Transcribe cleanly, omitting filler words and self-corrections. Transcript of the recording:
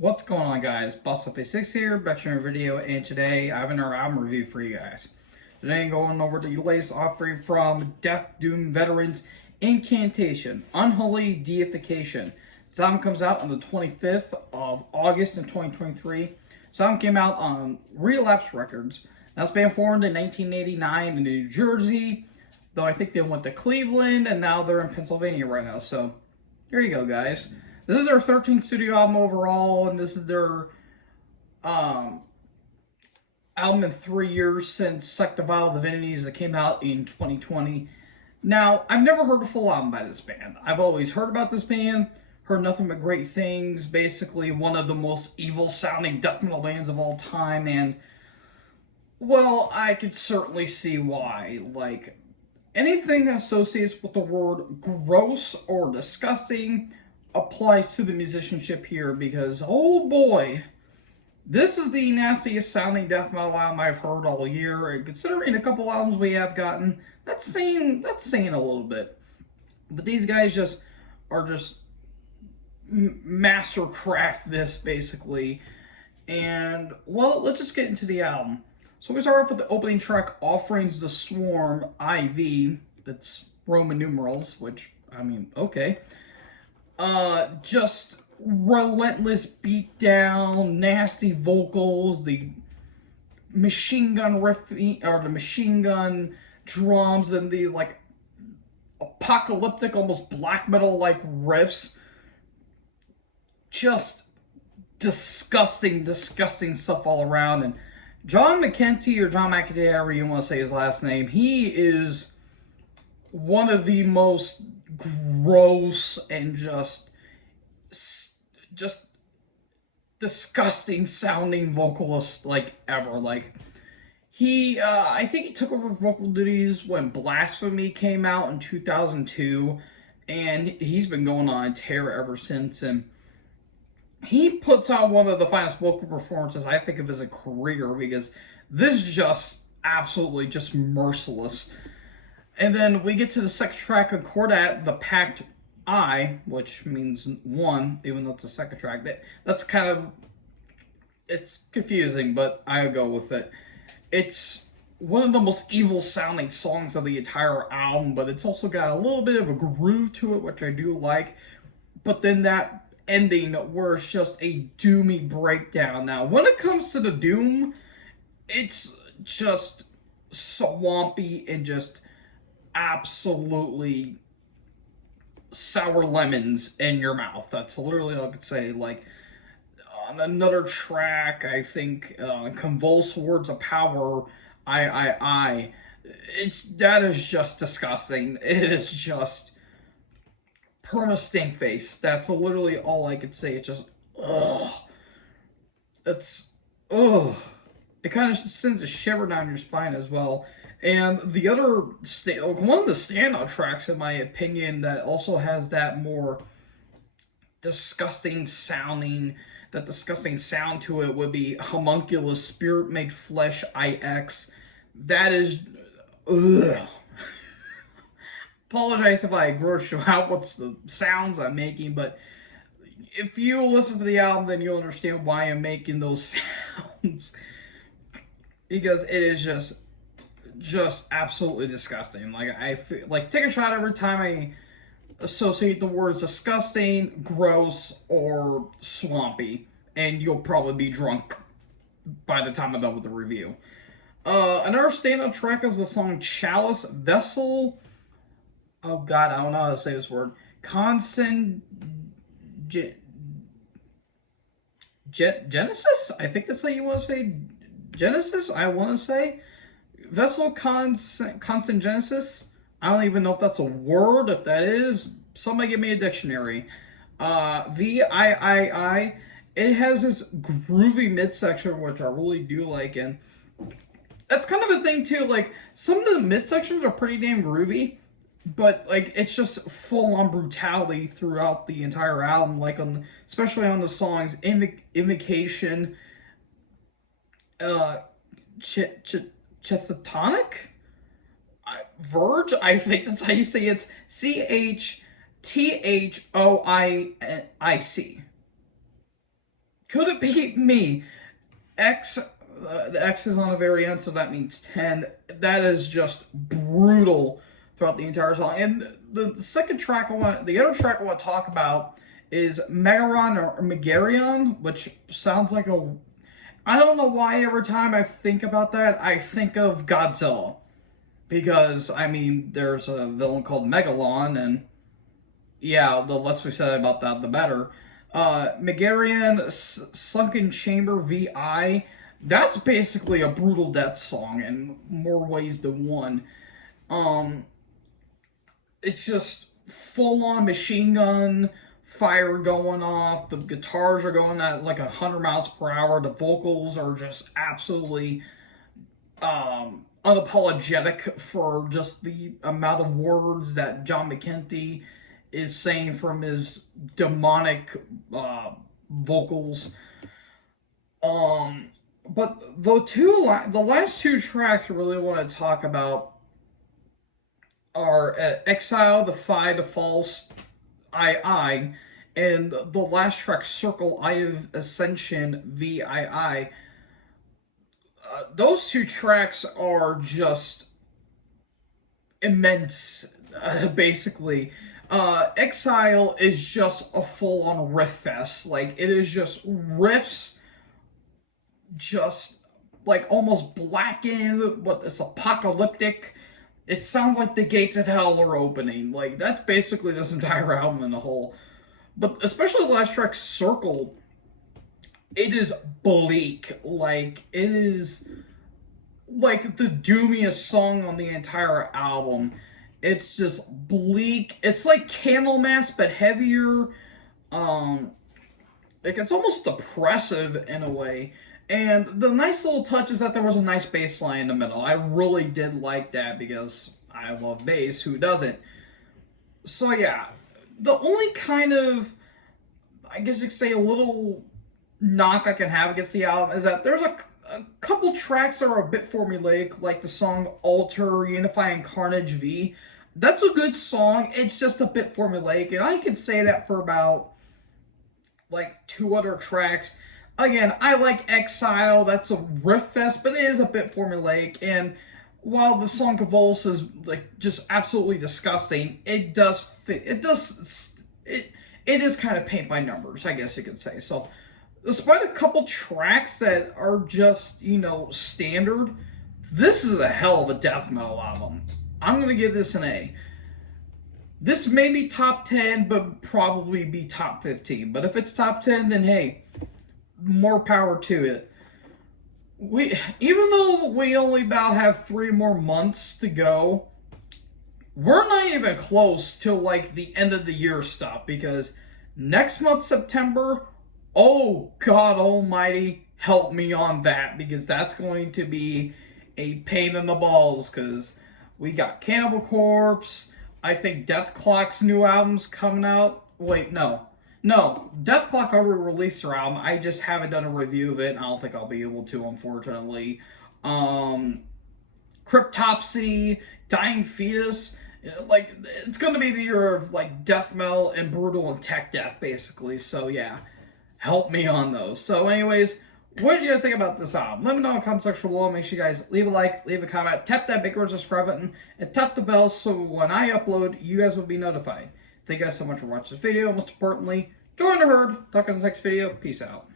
What's going on, guys? BossUp86 here, back to another video, and today I have another album review for you guys. Today I'm going over the latest offering from Death Doom veterans Incantation, Unholy, Deification. This album comes out on the 25th of August in 2023. This album came out on Relapse Records. That's been formed in 1989 in New Jersey, though I think they went to Cleveland, and now they're in Pennsylvania right now, so here you go, guys. This is their 13th studio album overall, and this is their album in 3 years since Sect of Vile Divinities that came out in 2020. Now, I've never heard a full album by this band. I've always heard about this band, heard nothing but great things. Basically, one of the most evil-sounding death metal bands of all time, and, well, I could certainly see why. Like, anything that associates with the word gross or disgusting applies to the musicianship here, because oh boy, this is the nastiest sounding death metal album I've heard all year. And considering a couple albums we have gotten, that's saying a little bit. But these guys are just mastercraft this basically. And well, let's just get into the album. So we start off with the opening track, Offerings the Swarm IV. That's Roman numerals, which, I mean, okay. Just relentless beatdown, nasty vocals, the machine gun riff, or the machine gun drums, and the like apocalyptic, almost black metal like riffs. Just disgusting stuff all around. And John McEntee, or John McEntee, however you want to say his last name, he is one of the most gross and just disgusting sounding vocalist like ever. Like, he I think he took over vocal duties when Blasphemy came out in 2002, and he's been going on a tear ever since. And he puts on one of the finest vocal performances I think of as a career, because this is just absolutely just merciless. And then we get to the second track, Concordat, the Pact I, which means one, even though it's a second track. That's kind of, it's confusing, but I'll go with it. It's one of the most evil sounding songs of the entire album, but it's also got a little bit of a groove to it, which I do like. But then that ending where it's just a doomy breakdown. Now, when it comes to the doom, it's just swampy and just absolutely sour lemons in your mouth. That's literally all I could say. Like, on another track, I think, Convulse Words of Power, that is just disgusting. It is just perma stink face. That's literally all I could say. It's just, ugh. It's, ugh. It kind of sends a shiver down your spine as well. And the other, one of the standout tracks, in my opinion, that also has that more disgusting sound to it would be Homunculus, Spirit Made Flesh IX. That is, ugh. Apologize if I gross you out with the sounds I'm making, but if you listen to the album, then you'll understand why I'm making those sounds. Because it is just absolutely disgusting. Like, I feel like, take a shot every time I associate the words disgusting, gross, or swampy, and you'll probably be drunk by the time I'm done with the review. Another standout track is the song Chalice Vessel. Oh god, I don't know how to say this word. Genesis? I think that's how you want to say Genesis, I want to say. Vessel Constant Genesis. I don't even know if that's a word. If that is, somebody give me a dictionary. VIII. It has this groovy midsection, which I really do like, and that's kind of a thing too. Like, some of the midsections are pretty damn groovy, but like, it's just full-on brutality throughout the entire album. Like, especially on the songs Invocation, Chthonic? Verge? I think that's how you say it. It's CHTHOIC. Could it be me? X, the X is on the very end, so that means 10. That is just brutal throughout the entire song. And the second track the other track I want to talk about is Megaron or Megarion, which sounds like I don't know why every time I think about that, I think of Godzilla. Because, I mean, there's a villain called Megalon, and yeah, the less we said about that, the better. Megarion, Sunken Chamber VI, that's basically a brutal death song in more ways than one. Um, it's just full-on machine gun fire going off. The guitars are going at like 100 miles per hour. The vocals are just absolutely unapologetic for just the amount of words that John McEntee is saying from his demonic vocals. But the last two tracks I really want to talk about are Exile, the Phi, the False, I, and the last track, Circle, Eye of Ascension, VII. Those two tracks are just immense, basically. Exile is just a full-on riff fest. Like, it is just riffs, just, like, almost blackened, but it's apocalyptic. It sounds like the gates of hell are opening. Like, that's basically this entire album in a whole. But especially the last track, Circle, it is bleak. Like, it is like the doomiest song on the entire album. It's just bleak. It's like Candlemass, but heavier. Like, it's almost depressive in a way. And the nice little touch is that there was a nice bass line in the middle. I really did like that because I love bass. Who doesn't? So yeah, the only kind of, I guess you could say, a little knock I can have against the album is that there's a couple tracks that are a bit formulaic, like the song Alter, Unifying Carnage V. That's a good song. It's just a bit formulaic, and I can say that for about like 2 other tracks. Again, I like Exile. That's a riff fest, but it is a bit formulaic. And while the song Convulse is like just absolutely disgusting, it does fit. It is kind of paint by numbers, I guess you could say. So, despite a couple tracks that are just, standard, this is a hell of a death metal album. I'm gonna give this an A. This may be top 10, but probably be top 15. But if it's top 10, then hey, more power to it. Even though we only about have 3 more months to go, we're not even close till like the end of the year stuff, because next month, September, oh God almighty, help me on that, because that's going to be a pain in the balls, because we got Cannibal Corpse. I think Death Clock's new album's coming out. Wait, no, Death Clock already released their album. I just haven't done a review of it, and I don't think I'll be able to, unfortunately. Cryptopsy, Dying Fetus. Like, it's going to be the year of, like, death metal and brutal and tech death, basically. So, yeah, help me on those. So, anyways, what did you guys think about this album? Let me know in the comment section below. Make sure you guys leave a like, leave a comment, tap that big red subscribe button, and tap the bell so when I upload, you guys will be notified. Thank you guys so much for watching this video. Most importantly, join the herd. Talk in the next video. Peace out.